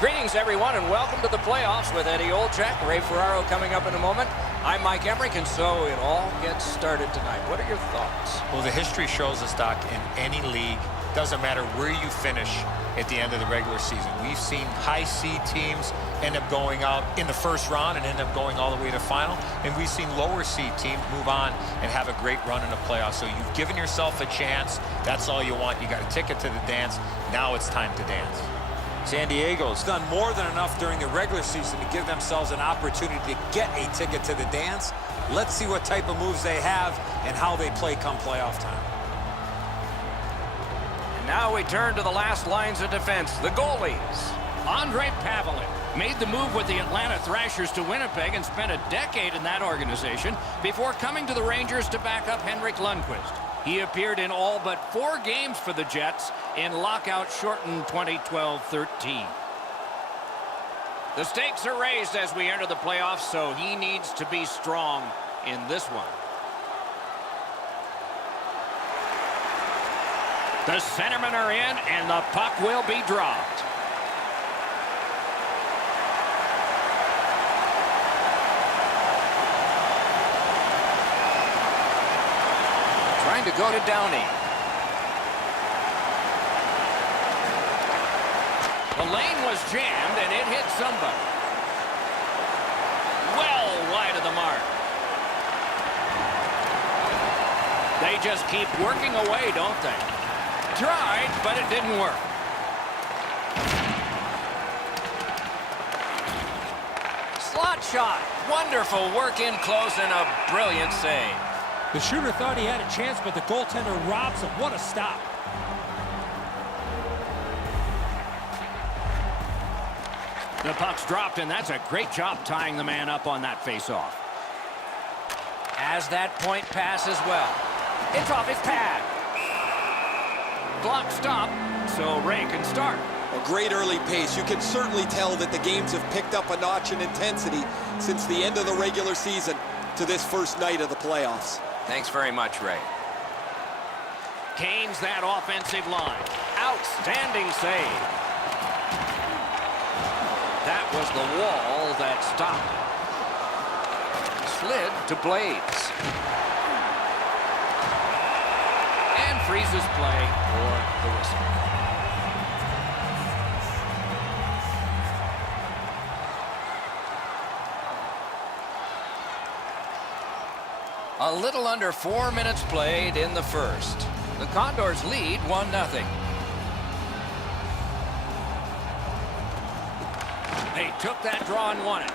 Greetings, everyone, and welcome to the playoffs with Eddie Olczyk. Ray Ferraro coming up in a moment. I'm Mike Emrick, and so it all gets started tonight. What are your thoughts? Well, the history shows us, Doc, in any league, doesn't matter where you finish at the end of the regular season. We've seen high seed teams end up going out in the first round and end up going all the way to final, and we've seen lower seed teams move on and have a great run in the playoffs. So you've given yourself a chance. That's all you want. You got a ticket to the dance. Now it's time to dance. San Diego's done more than enough during the regular season to give themselves an opportunity to get a ticket to the dance. Let's see what type of moves they have and how they play come playoff time. And now we turn to the last lines of defense, the goalies. Andre Pavelec made the move with the Atlanta Thrashers to Winnipeg and spent a decade in that organization before coming to the Rangers to back up Henrik Lundqvist. He appeared in all but 4 games for the Jets in lockout-shortened 2012-13. The stakes are raised as we enter the playoffs, so he needs to be strong in this one. The centermen are in, and the puck will be dropped. Trying to go to Downey. The lane was jammed, and it hit somebody. Well wide of the mark. They just keep working away, don't they? Tried, but it didn't work. Slot shot. Wonderful work in close and a brilliant save. The shooter thought he had a chance, but the goaltender robs him. What a stop. The puck's dropped, and that's a great job tying the man up on that faceoff. As that point pass as well. It's off his pad. Clock stopped, so Ray can start. A great early pace. You can certainly tell that the games have picked up a notch in intensity since the end of the regular season to this first night of the playoffs. Thanks very much, Ray. Kane's that offensive line. Outstanding save. That was the wall that stopped. Slid to Blades. And freezes play for the whistle. A little under 4 minutes played in the first. The Condors lead 1-0. They took that draw and won it.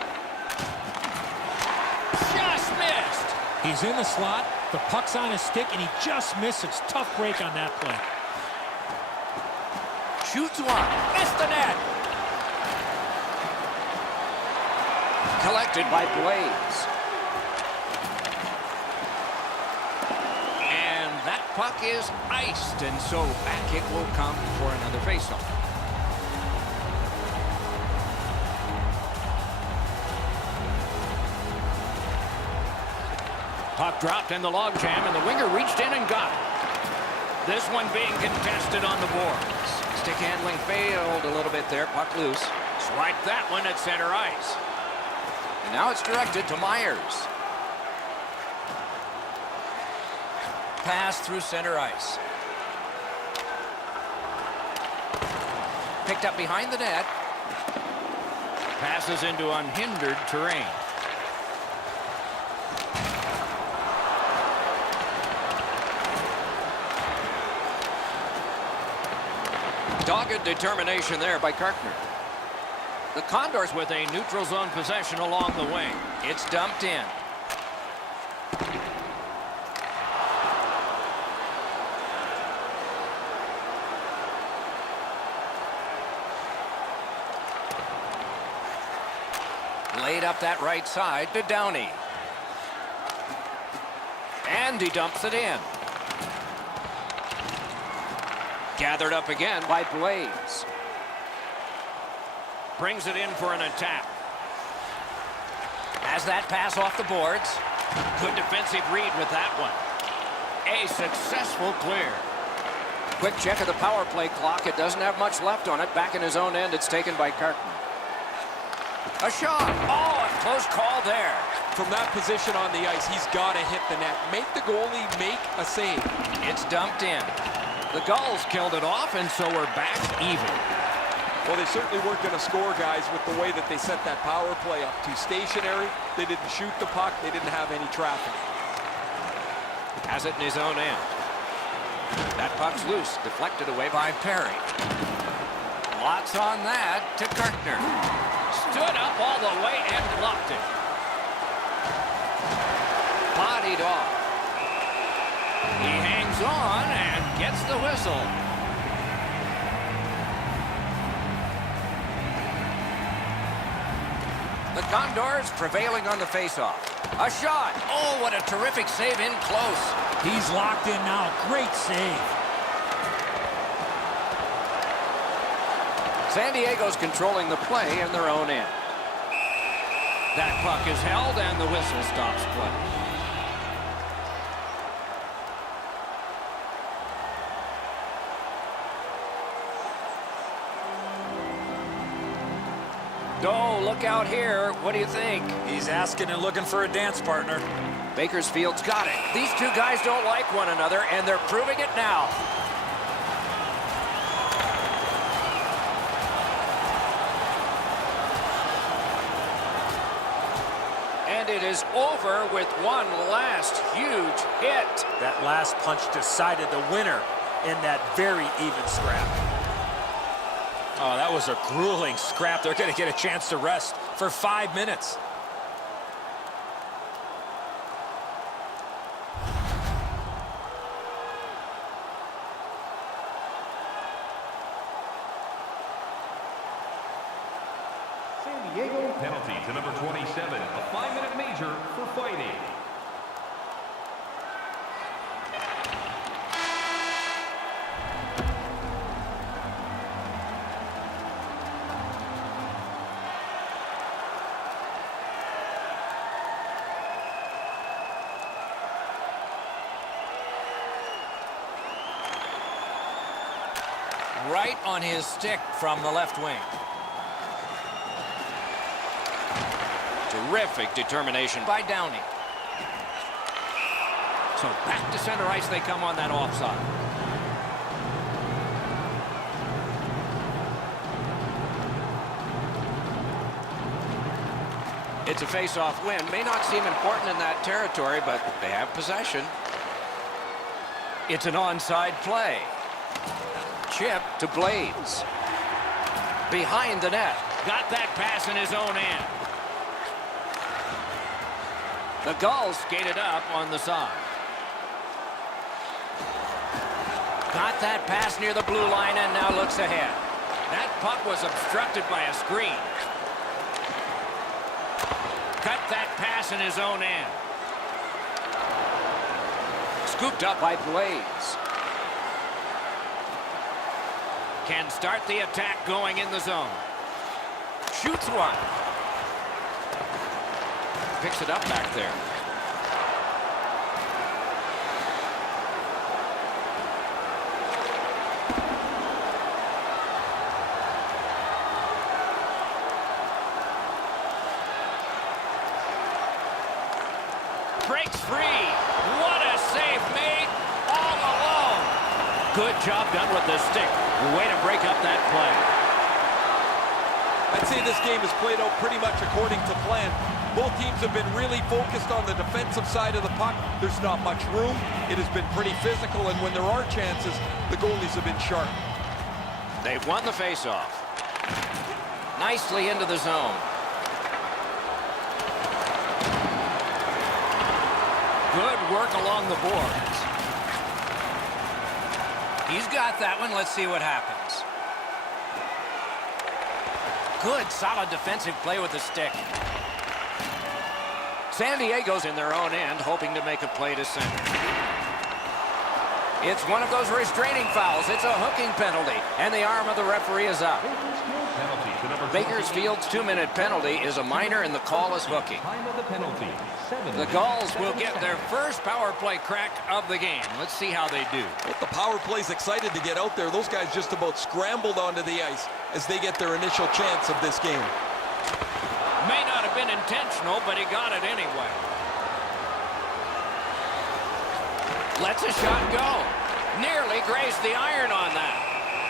Just missed. He's in the slot, the puck's on his stick, and he just misses. Tough break on that play. Shoots one. Missed the net. Collected by Blades. And that puck is iced, and so back it will come for another faceoff. Puck dropped in the logjam, and the winger reached in and got it. This one being contested on the boards. Stick handling failed a little bit there. Puck loose. Swipe that one at center ice. And now it's directed to Myers. Pass through center ice. Picked up behind the net. Passes into unhindered terrain. Dogged determination there by Karkner. The Condors with a neutral zone possession along the wing. It's dumped in. Laid up that right side to Downey. And he dumps it in. Gathered up again by Blades. Brings it in for an attack. Has that pass off the boards. Good defensive read with that one. A successful clear. Quick check of the power play clock. It doesn't have much left on it. Back in his own end, it's taken by Carton. A shot. Oh, a close call there. From that position on the ice, he's got to hit the net. Make the goalie make a save. It's dumped in. The Gulls killed it off, and so we're back even. Well, they certainly weren't going to score, guys, with the way that they set that power play up. Too stationary. They didn't shoot the puck. They didn't have any traffic. Has it in his own end. That puck's loose. Deflected away by Perry. Lots on that to Kirkner. Stood up all the way and blocked it. Bodied off. He hangs on and gets the whistle. The Condors prevailing on the faceoff. A shot. Oh, what a terrific save in close. He's locked in now. Great save. San Diego's controlling the play in their own end. That puck is held and the whistle stops play. Oh, look out here. What do you think? He's asking and looking for a dance partner. Bakersfield's got it. These two guys don't like one another, and they're proving it now. And it is over with one last huge hit. That last punch decided the winner in that very even scrap. Oh, that was a grueling scrap. They're going to get a chance to rest for 5 minutes. San Diego penalty to number 27, a 5-minute major for fighting. Right on his stick from the left wing. Terrific determination by Downey. So back to center ice they come on that offside. It's a face-off win. May not seem important in that territory, but they have possession. It's an onside play. Chip to Blades. Behind the net. Got that pass in his own end. The Gulls Skated up on the side. got that pass near the blue line and now looks ahead. That puck was obstructed by a screen. Cut that pass in his own end. Scooped up by Blades. Can start the attack going in the zone. Shoots one. Picks it up back there. Breaks free. What a save made all alone. Good job done with the stick. Way to break up that play. I'd say this game has played out pretty much according to plan. Both teams have been really focused on the defensive side of the puck. There's not much room. It has been pretty physical, and when there are chances, the goalies have been sharp. They've won the faceoff. Nicely into the zone. Good work along the boards. He's got that one. Let's see what happens. Good, solid defensive play with the stick. San Diego's in their own end, hoping to make a play to center. It's one of those restraining fouls. It's a hooking penalty, and the arm of the referee is up. Penalty to number 28. Bakersfield's 2-minute penalty is a minor, and the call is hooking. Time of the penalty, 7 The Gulls will Get their first power play crack of the game. Let's see how they do. Well, the power play's excited to get out there. Those guys just about scrambled onto the ice as they get their initial chance of this game. May not have been intentional, but he got it anyway. Lets a shot go. Nearly grazed the iron on that.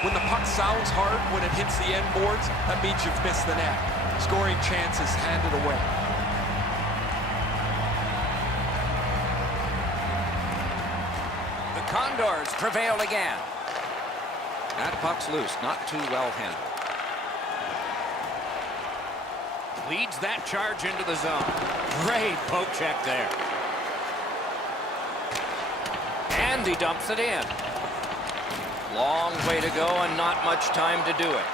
When the puck sounds hard, when it hits the end boards, that means you've missed the net. Scoring chances handed away. The Condors prevail again. That puck's loose, not too well handled. Leads that charge into the zone. Great poke check there. And he dumps it in. Long way to go and not much time to do it.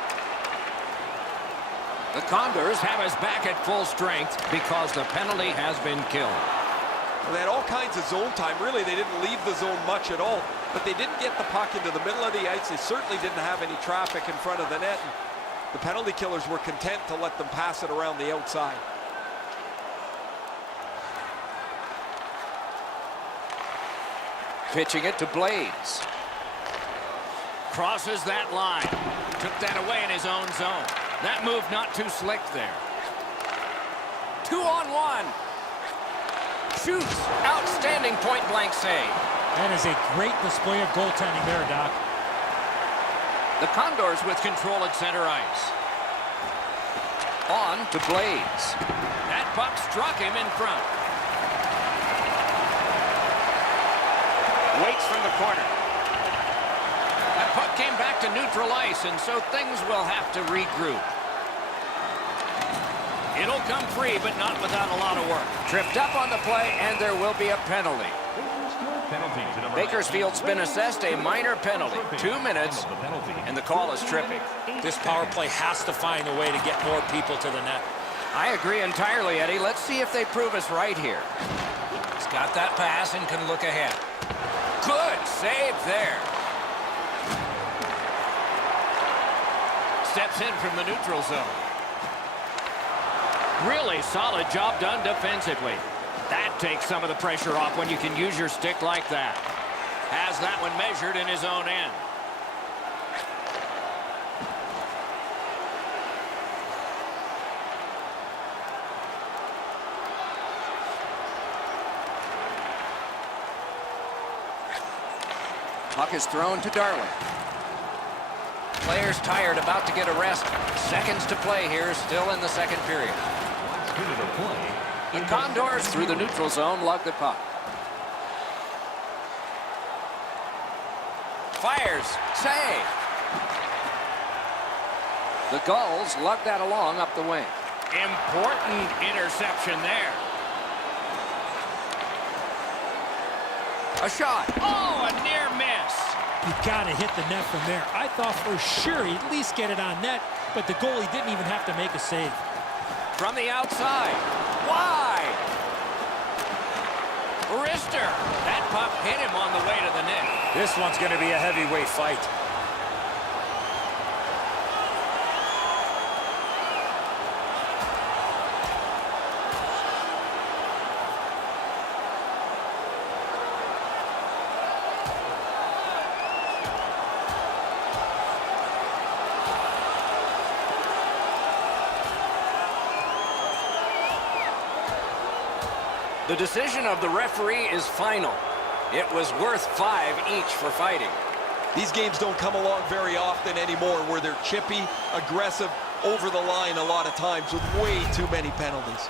The Condors have us back at full strength because the penalty has been killed. Well, they had all kinds of zone time. Really, they didn't leave the zone much at all, but they didn't get the puck into the middle of the ice. They certainly didn't have any traffic in front of the net. And the penalty killers were content to let them pass it around the outside. Pitching it to Blades. Crosses that line. Took that away in his own zone. That move not too slick there. 2-on-1. Shoots. Outstanding point-blank save. That is a great display of goaltending there, Doc. The Condors with control at center ice. On to Blades. That puck struck him in front. Waits from the corner. That puck came back to neutral ice, and so things will have to regroup. It'll come free, but not without a lot of work. Tripped up on the play, and there will be a penalty. penalty to number Bakersfield's been assessed a minor penalty. 2 minutes, Time of the penalty. and the call is tripping. This power play has to find a way to get more people to the net. I agree entirely, Eddie. Let's see if they prove us right here. He's got that pass and can look ahead. Good save there. Steps in from the neutral zone. Really solid job done defensively. That takes some of the pressure off when you can use your stick like that. Has that one measured in his own end. Puck is thrown to Darling. Players tired, about to get a rest. Seconds to play here, still in the second period. Last minute of play. The Condors through the neutral zone lug the puck. Fires, save. The Gulls lug that along up the wing. Important interception there. A shot. Oh, a near miss. You got to hit the net from there. I thought for sure he'd at least get it on net, but the goalie didn't even have to make a save. From the outside. Wide. Rister. That puck hit him on the way to the net. This one's going to be a heavyweight fight. The decision of the referee is final. It was worth 5 each for fighting. These games don't come along very often anymore where they're chippy, aggressive, over the line a lot of times with way too many penalties.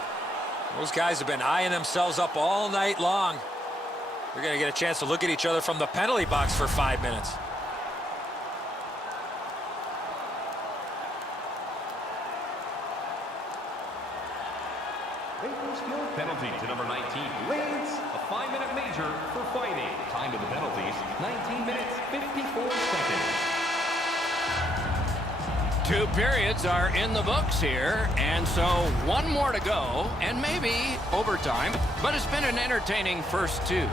Those guys have been eyeing themselves up all night long. They're going to get a chance to look at each other from the penalty box for 5 minutes. Penalty to number 19, Blades. A 5-minute major for fighting. Time of the penalties, 19 minutes, 54 seconds. 2 periods are in the books here, and so 1 more to go, and maybe overtime, but it's been an entertaining first 2.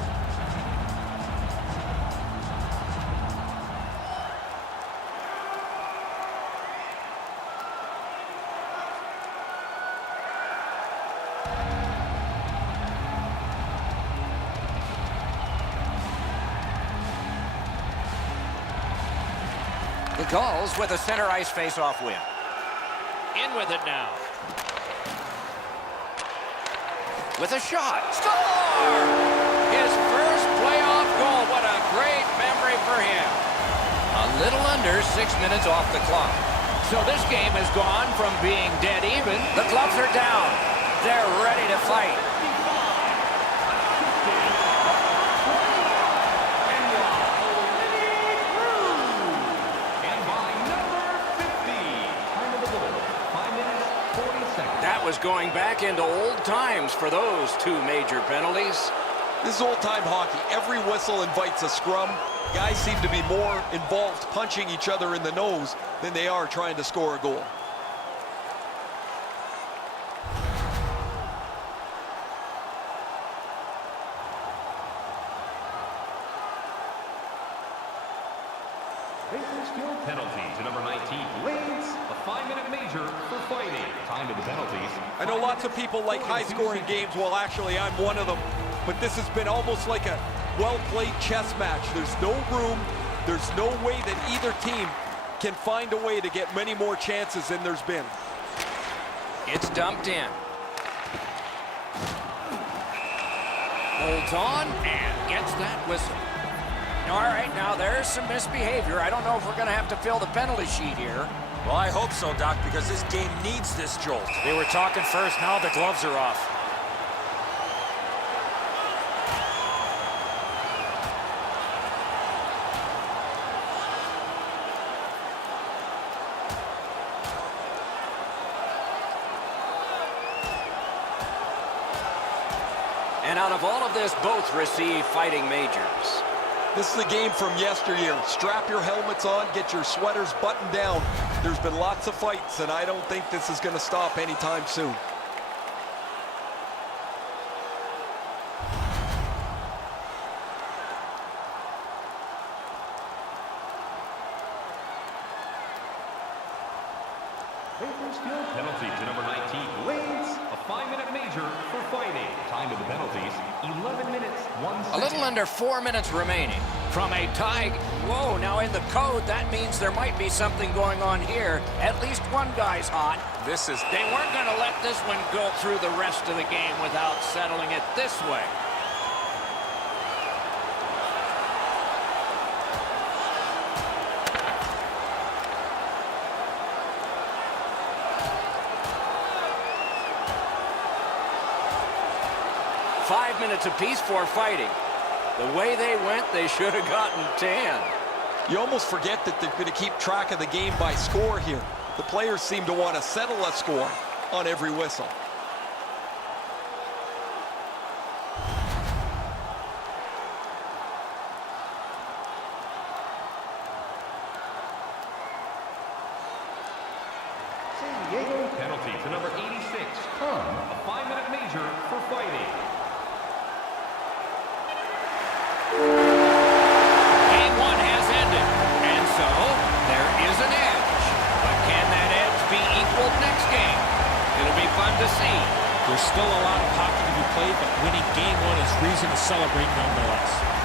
The Gulls with a center ice face-off win. In with it now. With a shot. Score! His first playoff goal. What a great memory for him. A little under 6 minutes off the clock. So this game has gone from being dead even. The Gloves are down. They're ready to fight. And by number 50, time of the goal, 5 minutes, 40 seconds. That was going back into old times for those two major penalties. This is old-time hockey. Every whistle invites a scrum. Guys seem to be more involved punching each other in the nose than they are trying to score a goal. Bakersfield penalty to number 19, Blades. A 5-minute major for fighting. Time to the penalties. I know lots of people like high-scoring games. Well, actually, I'm one of them. But this has been almost like a well-played chess match. There's no room. There's no way that either team can find a way to get many more chances than there's been. It's dumped in. Holds on and gets that whistle. All right, now there's some misbehavior. I don't know if we're going to have to fill the penalty sheet here. Well, I hope so, Doc, because this game needs this jolt. They were talking first, now the gloves are off. And out of all of this, both receive fighting majors. This is the game from yesteryear. Strap your helmets on, get your sweaters buttoned down. There's been lots of fights, and I don't think this is going to stop anytime soon. Bakersfield penalty to number 19, Blades. A 5-minute major for fighting. Time to the penalties, 11 minutes, 1 second. A little under 4 minutes remaining. From a tie. Whoa, now in the code, that means there might be something going on here. At least one guy's hot. This is... They weren't going to let this one go through the rest of the game without settling it this way. Five minutes apiece for fighting. The way they went, they should have gotten 10. You almost forget that they're going to keep track of the game by score here. The players seem to want to settle a score on every whistle. San Diego penalty to number 86, Kern. A 5-minute major for fighting. Game one has ended, and so there is an edge. But can that edge be equaled next game? It'll be fun to see. There's still a lot of hockey to be played, but winning game one is reason to celebrate nonetheless.